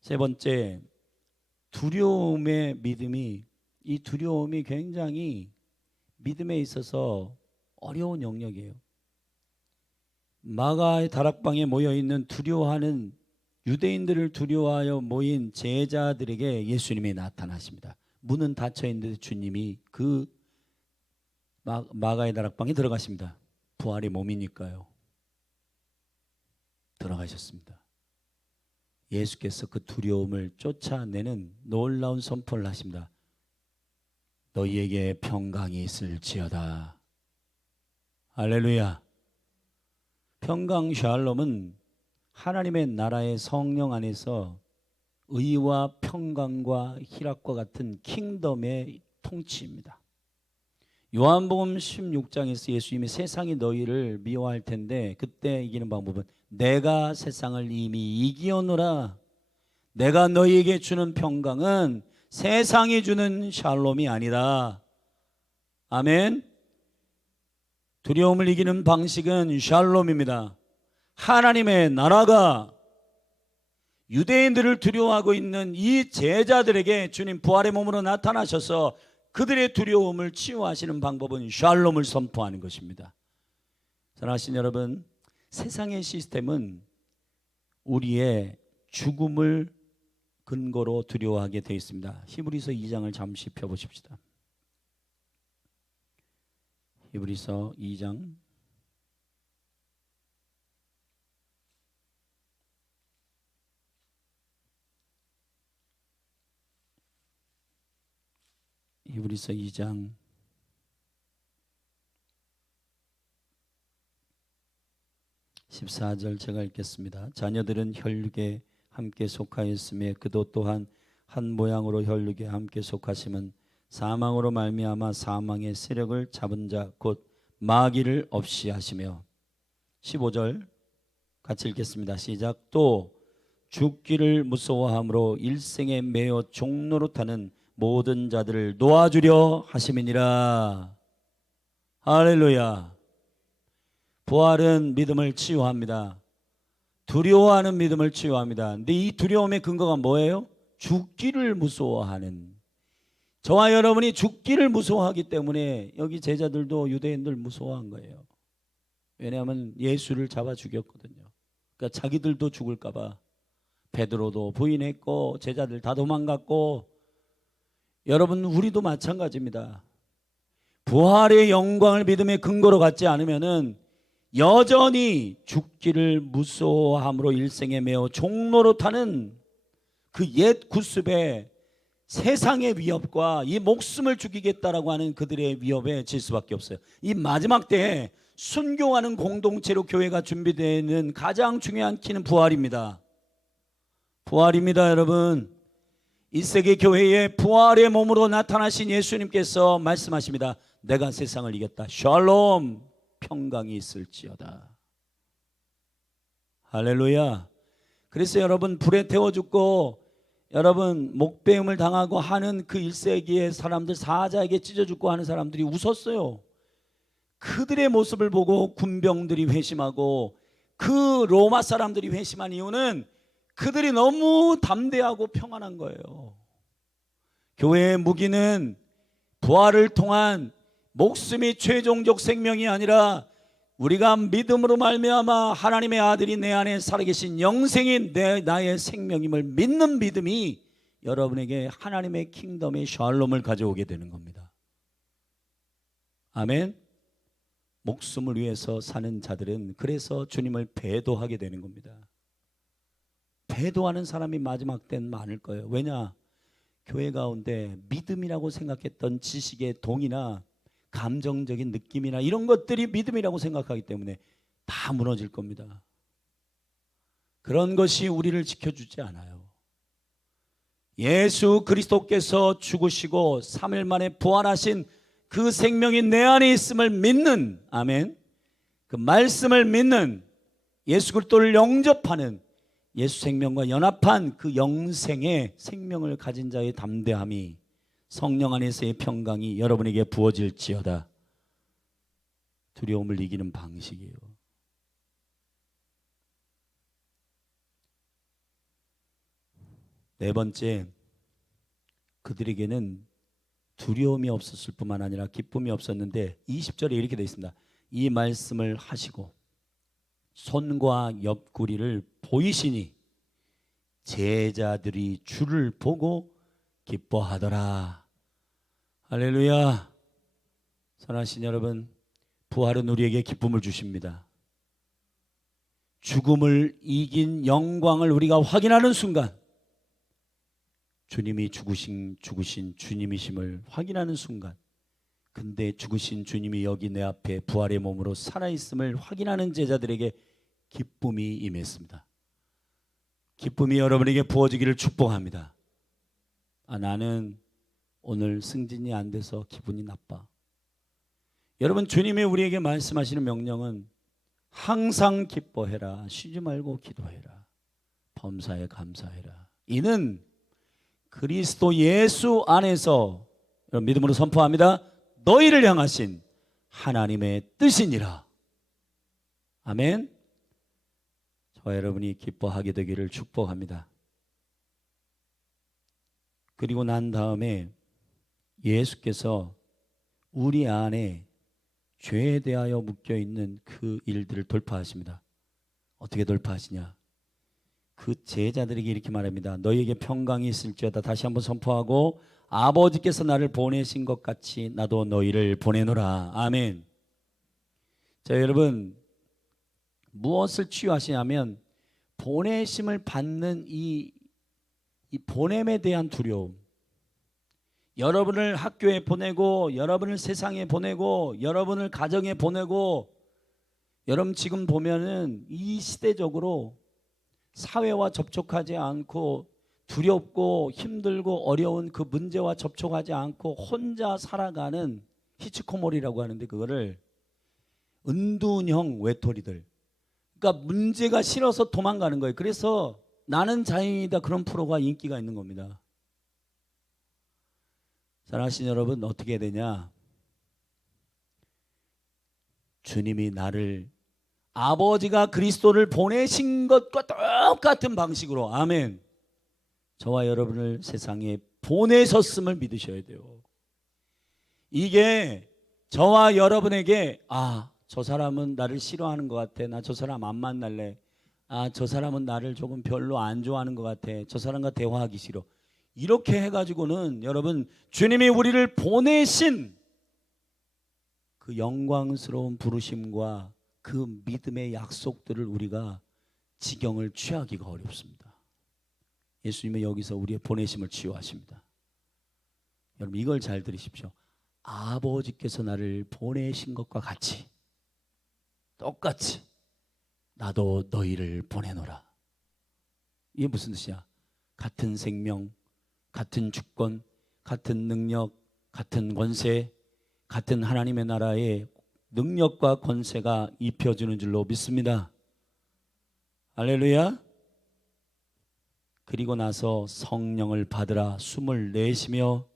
세 번째, 두려움의 믿음이, 이 두려움이 굉장히 믿음에 있어서 어려운 영역이에요. 마가의 다락방에 모여있는 두려워하는 유대인들을 두려워하여 모인 제자들에게 예수님이 나타나십니다. 문은 닫혀있는데 주님이 그 마가의 다락방에 들어가십니다. 부활의 몸이니까요. 들어가셨습니다. 예수께서 그 두려움을 쫓아내는 놀라운 선포를 하십니다. 너희에게 평강이 있을지어다. 할렐루야. 평강 샬롬은 하나님의 나라의 성령 안에서 의와 평강과 희락과 같은 킹덤의 통치입니다. 요한복음 16장에서 예수님이 세상이 너희를 미워할 텐데 그때 이기는 방법은 내가 세상을 이미 이기었노라. 내가 너희에게 주는 평강은 세상이 주는 샬롬이 아니다. 아멘. 두려움을 이기는 방식은 샬롬입니다. 하나님의 나라가 유대인들을 두려워하고 있는 이 제자들에게 주님 부활의 몸으로 나타나셔서 그들의 두려움을 치유하시는 방법은 샬롬을 선포하는 것입니다. 사랑하신 여러분, 세상의 시스템은 우리의 죽음을 근거로 두려워하게 되어 있습니다. 히브리서 2장을 잠시 펴보십시다. 히브리서 2장 14절 제가 읽겠습니다. 자녀들은 혈육에 함께 속하였으며 그도 또한 한 모양으로 혈육에 함께 속하심은 사망으로 말미암아 사망의 세력을 잡은 자 곧 마귀를 없이 하시며 15절 같이 읽겠습니다. 시작. 또 죽기를 무서워함으로 일생에 매어 종노릇하는 모든 자들을 놓아주려 하심이니라. 할렐루야. 부활은 믿음을 치유합니다. 두려워하는 믿음을 치유합니다. 근데 이 두려움의 근거가 뭐예요? 죽기를 무서워하는, 저와 여러분이 죽기를 무서워하기 때문에 여기 제자들도 유대인들 무서워한 거예요. 왜냐하면 예수를 잡아 죽였거든요. 그러니까 자기들도 죽을까 봐 베드로도 부인했고 제자들 다 도망갔고, 여러분 우리도 마찬가지입니다. 부활의 영광을 믿음의 근거로 갖지 않으면은 여전히 죽기를 무서워함으로 일생에 매어 종노릇하는 그 옛 구습에 세상의 위협과 이 목숨을 죽이겠다라고 하는 그들의 위협에 질 수밖에 없어요. 이 마지막 때에 순교하는 공동체로 교회가 준비되는 가장 중요한 키는 부활입니다. 부활입니다, 여러분. 1세기 교회의 부활의 몸으로 나타나신 예수님께서 말씀하십니다. 내가 세상을 이겼다. 샬롬, 평강이 있을지어다. 할렐루야. 그래서 여러분, 불에 태워 죽고 여러분 목배임을 당하고 하는 그 1세기의 사람들, 사자에게 찢어 죽고 하는 사람들이 웃었어요. 그들의 모습을 보고 군병들이 회심하고 그 로마 사람들이 회심한 이유는 그들이 너무 담대하고 평안한 거예요. 교회의 무기는 부활을 통한 목숨이 최종적 생명이 아니라 우리가 믿음으로 말미암아 하나님의 아들이 내 안에 살아계신 영생인 나의 생명임을 믿는 믿음이 여러분에게 하나님의 킹덤의 샬롬을 가져오게 되는 겁니다. 아멘. 목숨을 위해서 사는 자들은 그래서 주님을 배도하게 되는 겁니다. 배도하는 사람이 마지막 때는 많을 거예요. 왜냐? 교회 가운데 믿음이라고 생각했던 지식의 동이나 감정적인 느낌이나 이런 것들이 믿음이라고 생각하기 때문에 다 무너질 겁니다. 그런 것이 우리를 지켜주지 않아요. 예수 그리스도께서 죽으시고 3일 만에 부활하신 그 생명이 내 안에 있음을 믿는, 아멘, 그 말씀을 믿는, 예수 그리스도를 영접하는, 예수 생명과 연합한 그 영생의 생명을 가진 자의 담대함이, 성령 안에서의 평강이 여러분에게 부어질지어다. 두려움을 이기는 방식이에요. 네 번째, 그들에게는 두려움이 없었을 뿐만 아니라 기쁨이 없었는데 20절에 이렇게 되어 있습니다. 이 말씀을 하시고 손과 옆구리를 보이시니 제자들이 주를 보고 기뻐하더라. 할렐루야. 사랑하신 여러분, 부활은 우리에게 기쁨을 주십니다. 죽음을 이긴 영광을 우리가 확인하는 순간, 주님이 죽으신 주님이심을 확인하는 순간, 근데 죽으신 주님이 여기 내 앞에 부활의 몸으로 살아있음을 확인하는 제자들에게 기쁨이 임했습니다. 기쁨이 여러분에게 부어지기를 축복합니다. 나는 오늘 승진이 안 돼서 기분이 나빠. 여러분, 주님이 우리에게 말씀하시는 명령은 항상 기뻐해라, 쉬지 말고 기도해라, 범사에 감사해라. 이는 그리스도 예수 안에서, 여러분 믿음으로 선포합니다, 너희를 향하신 하나님의 뜻이니라. 아멘. 저와 여러분이 기뻐하게 되기를 축복합니다. 그리고 난 다음에 예수께서 우리 안에 죄에 대하여 묶여있는 그 일들을 돌파하십니다. 어떻게 돌파하시냐? 그 제자들에게 이렇게 말합니다. 너희에게 평강이 있을지어다. 다시 한번 선포하고, 아버지께서 나를 보내신 것 같이 나도 너희를 보내노라. 아멘. 자, 여러분, 무엇을 치유하시냐면 보내심을 받는 이 보냄에 대한 두려움. 여러분을 학교에 보내고, 여러분을 세상에 보내고, 여러분을 가정에 보내고, 여러분 지금 보면은 이 시대적으로 사회와 접촉하지 않고 두렵고 힘들고 어려운 그 문제와 접촉하지 않고 혼자 살아가는 히치코모리라고 하는데, 그거를 은둔형 외톨이들, 그러니까 문제가 싫어서 도망가는 거예요. 그래서 나는 자연이다, 그런 프로가 인기가 있는 겁니다. 사랑하신 여러분, 어떻게 되냐? 주님이 나를, 아버지가 그리스도를 보내신 것과 똑같은 방식으로, 아멘, 저와 여러분을 세상에 보내셨음을 믿으셔야 돼요. 이게 저와 여러분에게, 저 사람은 나를 싫어하는 것 같아, 나 저 사람 안 만날래, 저 사람은 나를 조금 별로 안 좋아하는 것 같아, 저 사람과 대화하기 싫어, 이렇게 해가지고는 여러분, 주님이 우리를 보내신 그 영광스러운 부르심과 그 믿음의 약속들을 우리가 지경을 취하기가 어렵습니다. 예수님은 여기서 우리의 보내심을 치유하십니다. 여러분, 이걸 잘 들으십시오. 아버지께서 나를 보내신 것과 같이, 똑같이 나도 너희를 보내노라. 이게 무슨 뜻이야? 같은 생명, 같은 주권, 같은 능력, 같은 권세, 같은 하나님의 나라의 능력과 권세가 입혀주는 줄로 믿습니다. 할렐루야. 그리고 나서 성령을 받으라 숨을 내쉬며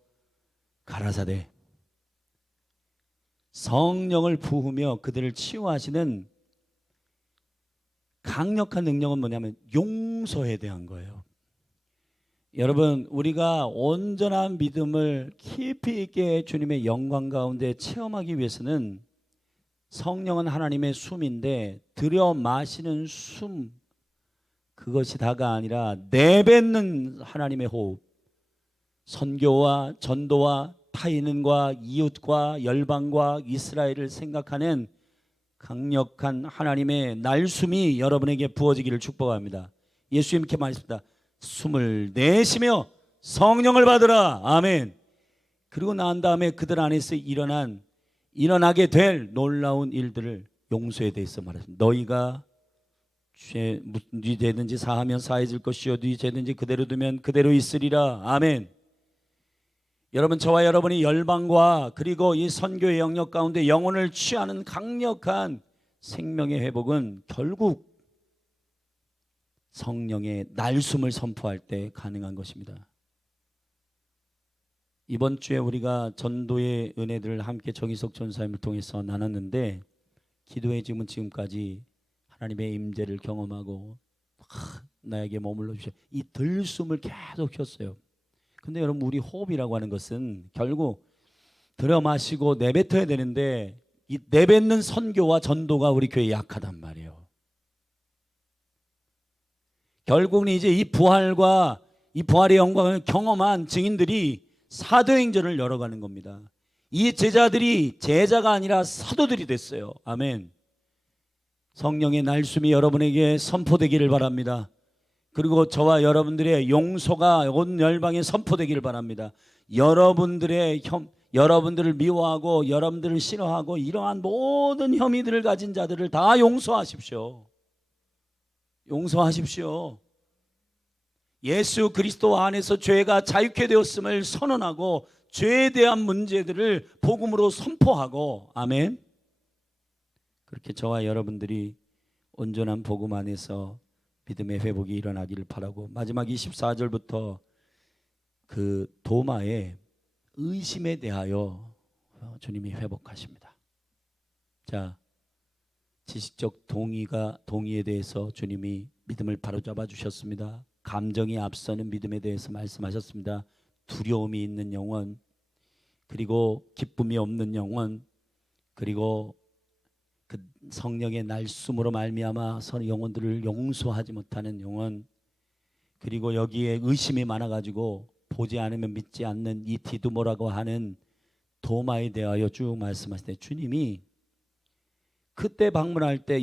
가라사대. 성령을 부으며 그들을 치유하시는 강력한 능력은 뭐냐면 용서에 대한 거예요. 여러분, 우리가 온전한 믿음을 깊이 있게 주님의 영광 가운데 체험하기 위해서는 성령은 하나님의 숨인데 들여 마시는 숨, 그것이 다가 아니라 내뱉는 하나님의 호흡, 선교와 전도와 타인과 이웃과 열방과 이스라엘을 생각하는 강력한 하나님의 날숨이 여러분에게 부어지기를 축복합니다. 예수님께 말했습니다. 숨을 내쉬며 성령을 받으라. 아멘. 그리고 난 다음에 그들 안에서 일어나게 될 놀라운 일들을 용서에 대해서 말했습니다. 너희가 네 죄든지 사하면 사해질 것이요 네 죄든지 그대로 두면 그대로 있으리라. 아멘. 여러분, 저와 여러분이 열방과 그리고 이 선교의 영역 가운데 영혼을 취하는 강력한 생명의 회복은 결국 성령의 날숨을 선포할 때 가능한 것입니다. 이번 주에 우리가 전도의 은혜들을 함께 정희석 전사님을 통해서 나눴는데, 기도의 짐은 지금까지 하나님의 임재를 경험하고 나에게 머물러 주셔 이 들숨을 계속 쉬었어요. 근데 여러분, 우리 호흡이라고 하는 것은 결국 들여 마시고 내뱉어야 되는데 이 내뱉는 선교와 전도가 우리 교회에 약하단 말이에요. 결국은 이제 이 부활의 영광을 경험한 증인들이 사도행전을 열어가는 겁니다. 이 제자들이 제자가 아니라 사도들이 됐어요. 아멘. 성령의 날숨이 여러분에게 선포되기를 바랍니다. 그리고 저와 여러분들의 용서가 온 열방에 선포되기를 바랍니다. 여러분들을 미워하고 여러분들을 싫어하고 이러한 모든 혐의들을 가진 자들을 다 용서하십시오. 용서하십시오. 예수 그리스도 안에서 죄가 자유케 되었음을 선언하고 죄에 대한 문제들을 복음으로 선포하고, 아멘. 그렇게 저와 여러분들이 온전한 복음 안에서 믿음의 회복이 일어나기를 바라고, 마지막 24절부터 그 도마의 의심에 대하여 주님이 회복하십니다. 자, 지식적 동의에 대해서 주님이 믿음을 바로잡아 주셨습니다. 감정이 앞서는 믿음에 대해서 말씀하셨습니다. 두려움이 있는 영혼, 그리고 기쁨이 없는 영혼, 그리고 그 성령의 날숨으로 말미암아 영혼들을 용서하지 못하는 영혼, 그리고 여기에 의심이 많아가지고 보지 않으면 믿지 않는 이 디두모라고 하는 도마에 대하여 쭉 말씀하실 때, 주님이 그때 방문할 때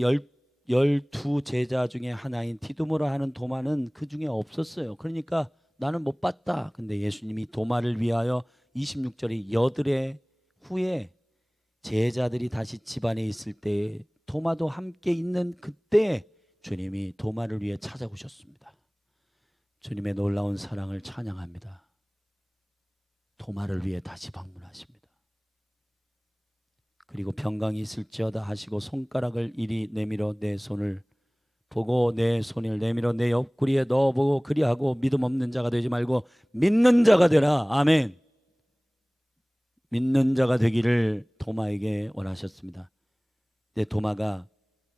12 제자 중에 하나인 디두모라 하는 도마는 그 중에 없었어요. 그러니까 나는 못 봤다. 근데 예수님이 도마를 위하여 26절에 여드레 후에 제자들이 다시 집안에 있을 때, 도마도 함께 있는 그때 주님이 도마를 위해 찾아오셨습니다. 주님의 놀라운 사랑을 찬양합니다. 도마를 위해 다시 방문하십니다. 그리고 평강이 있을지어다 하시고 손가락을 이리 내밀어 내 손을 보고 내 손을 내밀어 내 옆구리에 넣어보고 그리하고 믿음 없는 자가 되지 말고 믿는 자가 되라. 아멘. 믿는 자가 되기를 도마에게 원하셨습니다. 근데 도마가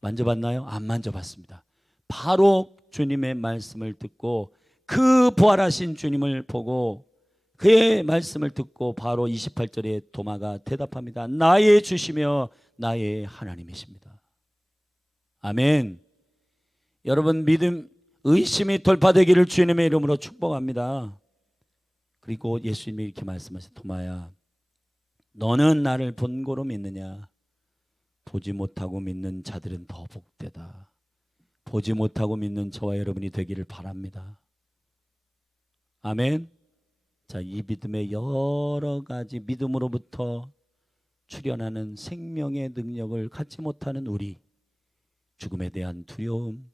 만져봤나요? 안 만져봤습니다. 바로 주님의 말씀을 듣고 그 부활하신 주님을 보고 그의 말씀을 듣고 바로 28절에 도마가 대답합니다. 나의 주시며 나의 하나님이십니다. 아멘. 여러분, 믿음, 의심이 돌파되기를 주님의 이름으로 축복합니다. 그리고 예수님이 이렇게 말씀하세요. 도마야, 너는 나를 본고로 믿느냐? 보지 못하고 믿는 자들은 더 복되다. 보지 못하고 믿는 저와 여러분이 되기를 바랍니다. 아멘. 자, 이 믿음의 여러 가지 믿음으로부터 출현하는 생명의 능력을 갖지 못하는 우리, 죽음에 대한 두려움,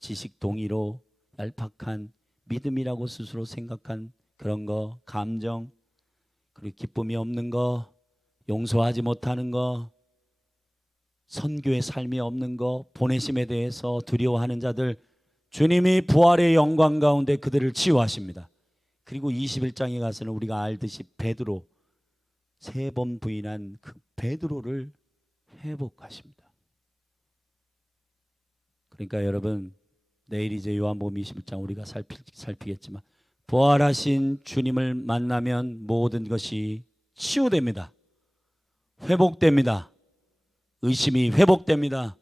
지식 동의로 얄팍한 믿음이라고 스스로 생각한 그런 거, 감정, 그리고 기쁨이 없는 거, 용서하지 못하는 거, 선교의 삶이 없는 거, 보내심에 대해서 두려워하는 자들, 주님이 부활의 영광 가운데 그들을 치유하십니다. 그리고 21장에 가서는 우리가 알듯이 베드로, 3번 부인한 그 베드로를 회복하십니다. 그러니까 여러분, 내일 이제 요한복음 21장 우리가 살피겠지만 부활하신 주님을 만나면 모든 것이 치유됩니다. 회복됩니다. 의심이 회복됩니다.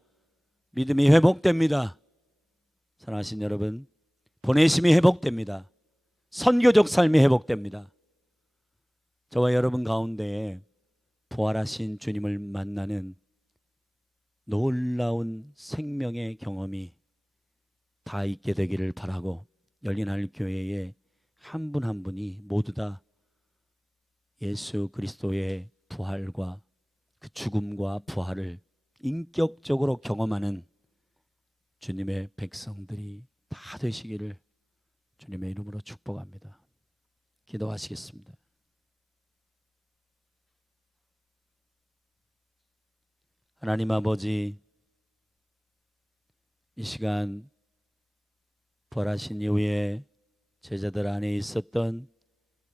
믿음이 회복됩니다. 사랑하신 여러분, 보내심이 회복됩니다. 선교적 삶이 회복됩니다. 저와 여러분 가운데 부활하신 주님을 만나는 놀라운 생명의 경험이 다 있게 되기를 바라고, 열린하늘교회의 한 분 한 분이 모두 다 예수 그리스도의 부활과 그 죽음과 부활을 인격적으로 경험하는 주님의 백성들이 다 되시기를 주님의 이름으로 축복합니다. 기도하시겠습니다. 하나님 아버지, 이 시간 부활하신 이후에 제자들 안에 있었던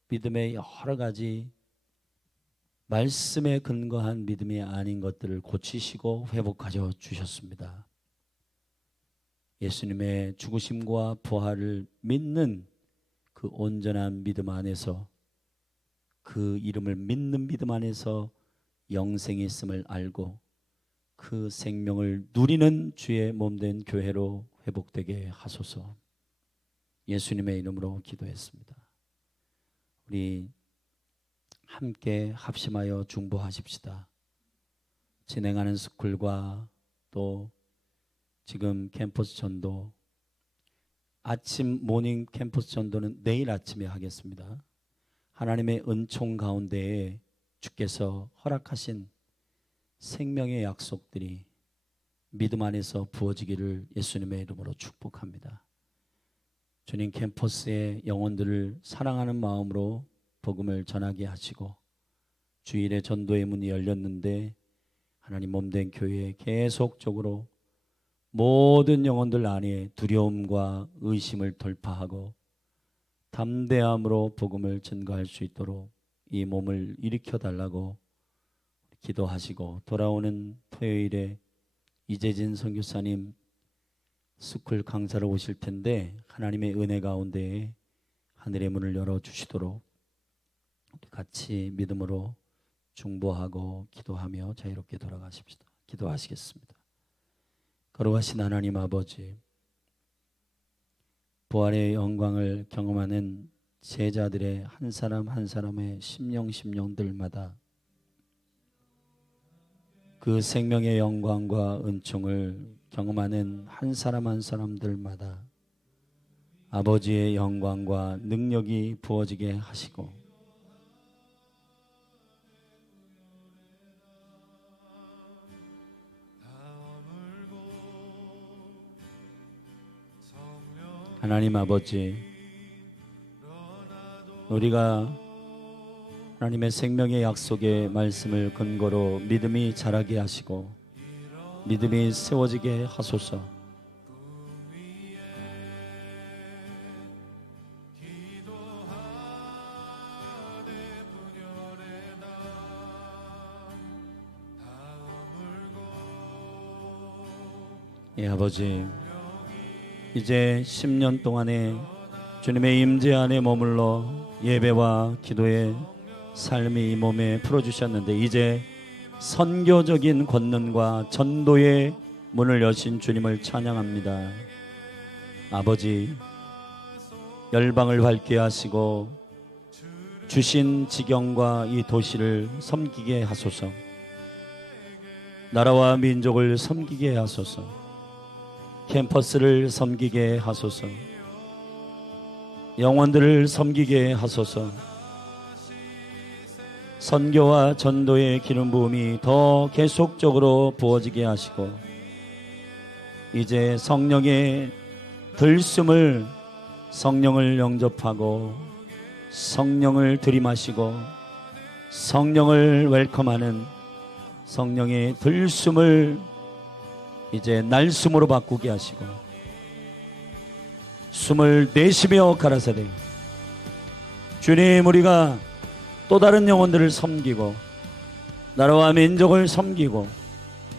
믿음의 여러 가지 말씀에 근거한 믿음이 아닌 것들을 고치시고 회복하여 주셨습니다. 예수님의 죽으심과 부활을 믿는 그 온전한 믿음 안에서, 그 이름을 믿는 믿음 안에서 영생이 있음을 알고 그 생명을 누리는 주의 몸된 교회로 회복되게 하소서. 예수님의 이름으로 기도했습니다. 우리 함께 합심하여 중보하십시다. 진행하는 스쿨과 또 지금 캠퍼스 전도, 아침 모닝 캠퍼스 전도는 내일 아침에 하겠습니다. 하나님의 은총 가운데에 주께서 허락하신 생명의 약속들이 믿음 안에서 부어지기를 예수님의 이름으로 축복합니다. 주님, 캠퍼스의 영혼들을 사랑하는 마음으로 복음을 전하게 하시고, 주일에 전도의 문이 열렸는데 하나님 몸된 교회에 계속적으로 모든 영혼들 안에 두려움과 의심을 돌파하고 담대함으로 복음을 전가할 수 있도록 이 몸을 일으켜 달라고 기도하시고, 돌아오는 토요일에 이재진 선교사님 스쿨 강사로 오실 텐데 하나님의 은혜 가운데 하늘의 문을 열어주시도록 같이 믿음으로 중보하고 기도하며 자유롭게 돌아가십시다. 기도하시겠습니다. 거룩하신 하나님 아버지, 부활의 영광을 경험하는 제자들의 한 사람 한 사람의 심령들마다 그 생명의 영광과 은총을 경험하는 한 사람 한 사람들마다 아버지의 영광과 능력이 부어지게 하시고, 하나님 아버지, 우리가 하나님의 생명의 약속의 말씀을 근거로 믿음이 자라게 하시고 믿음이 세워지게 하소서. 예, 아버지, 이제 10년 동안에 주님의 임재 안에 머물러 예배와 기도의 삶이 이 몸에 풀어주셨는데, 이제 선교적인 권능과 전도의 문을 여신 주님을 찬양합니다. 아버지, 열방을 밝게 하시고 주신 지경과 이 도시를 섬기게 하소서. 나라와 민족을 섬기게 하소서. 캠퍼스를 섬기게 하소서. 영혼들을 섬기게 하소서. 선교와 전도의 기름 부음이 더 계속적으로 부어지게 하시고, 이제 성령의 들숨을 성령을 영접하고 성령을 들이마시고 성령을 웰컴하는 성령의 들숨을 이제 날숨으로 바꾸게 하시고 숨을 내쉬며 가라사대 주님, 우리가 또 다른 영혼들을 섬기고 나라와 민족을 섬기고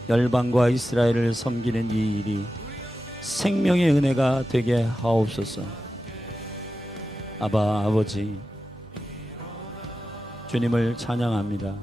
열방과 이스라엘을 섬기는 이 일이 생명의 은혜가 되게 하옵소서. 아바 아버지, 주님을 찬양합니다.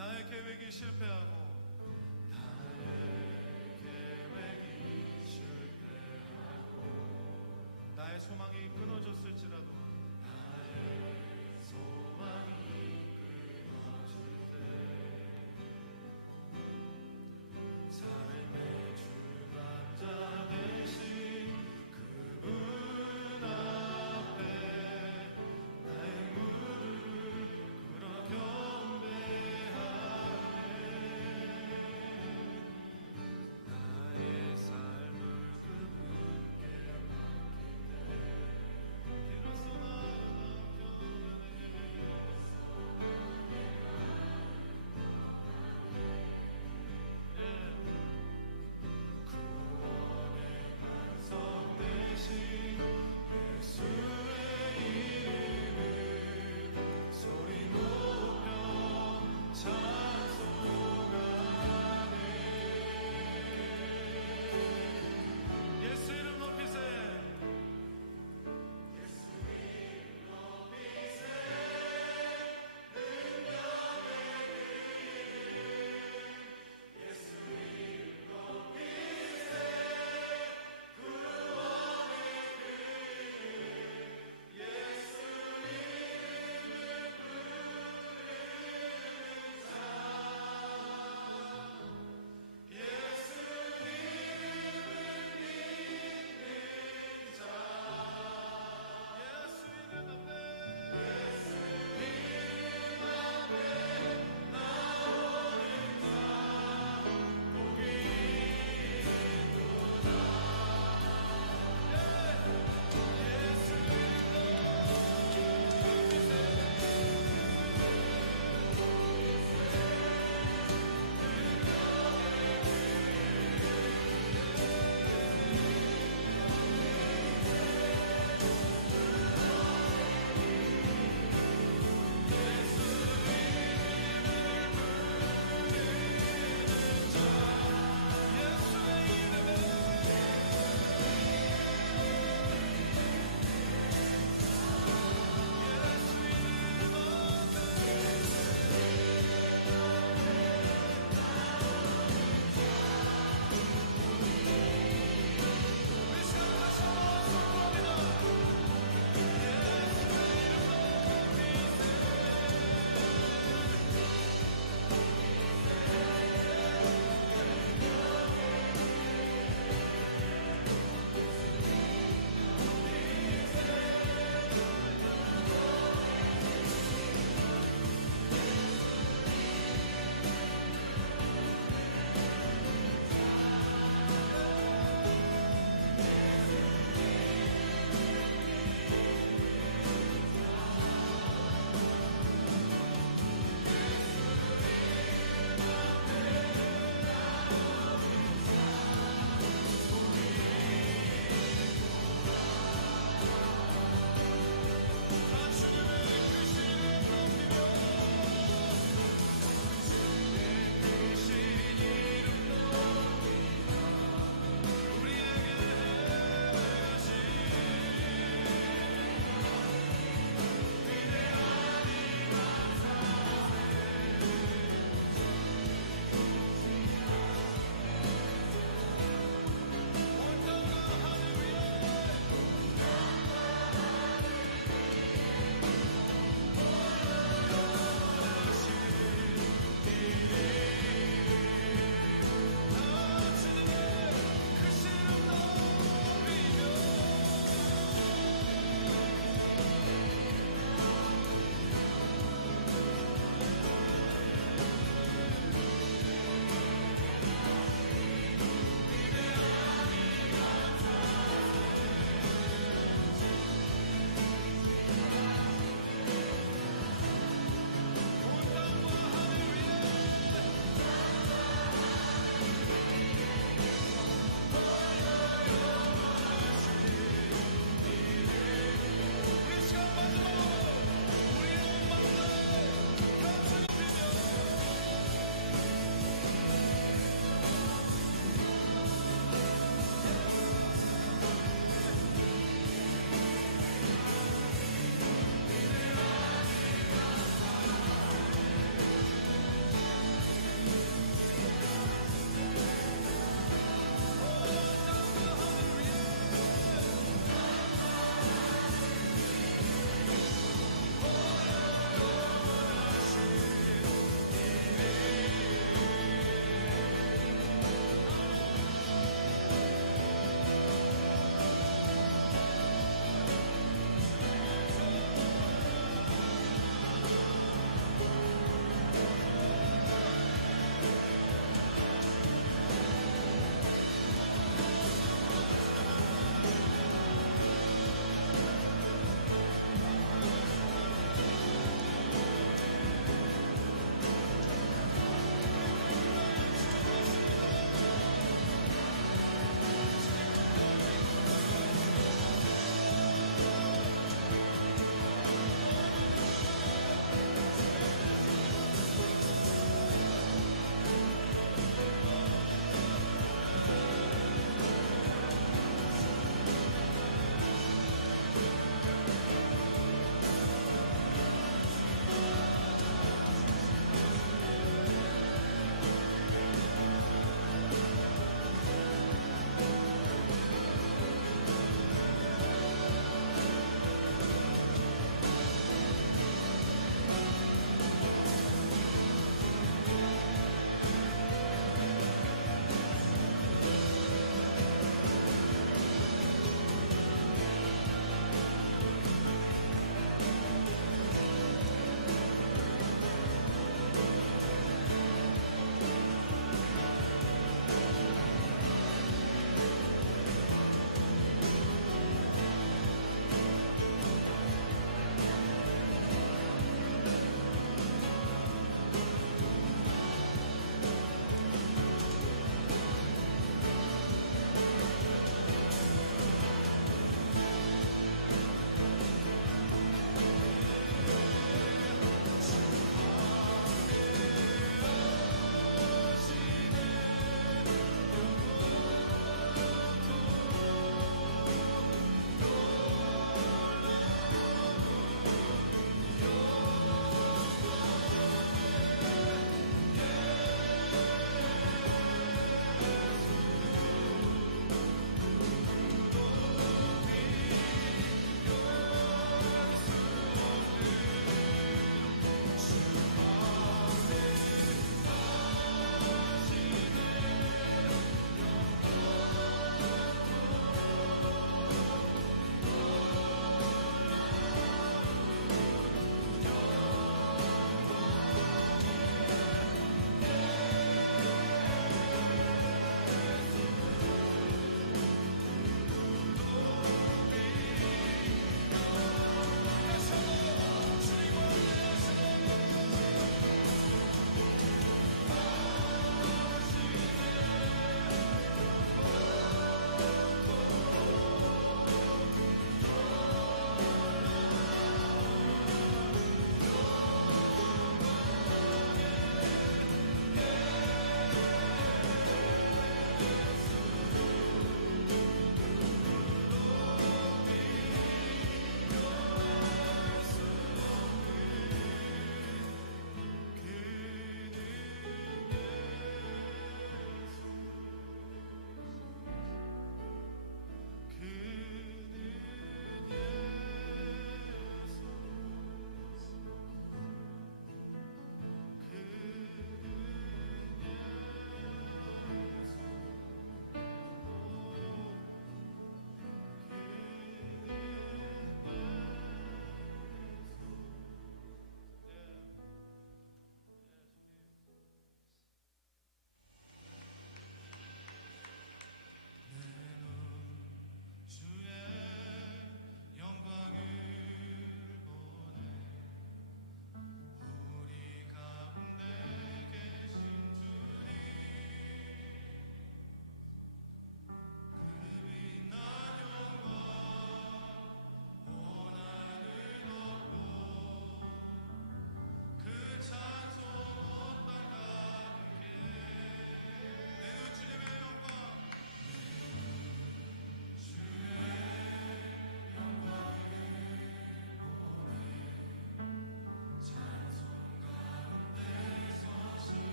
나의 계획이 실패하고 나의 계획이 실패하고 나의 소망이 끊어지고